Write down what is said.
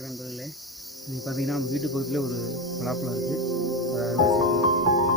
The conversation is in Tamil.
வணக்கம் நண்பர்களே. இன்றைக்கி பார்த்தீங்கன்னா நம்ம வீட்டு பக்கத்தில் ஒரு பலாப்பழம் இருக்குது. அதை அறுவடை செய்யணும்.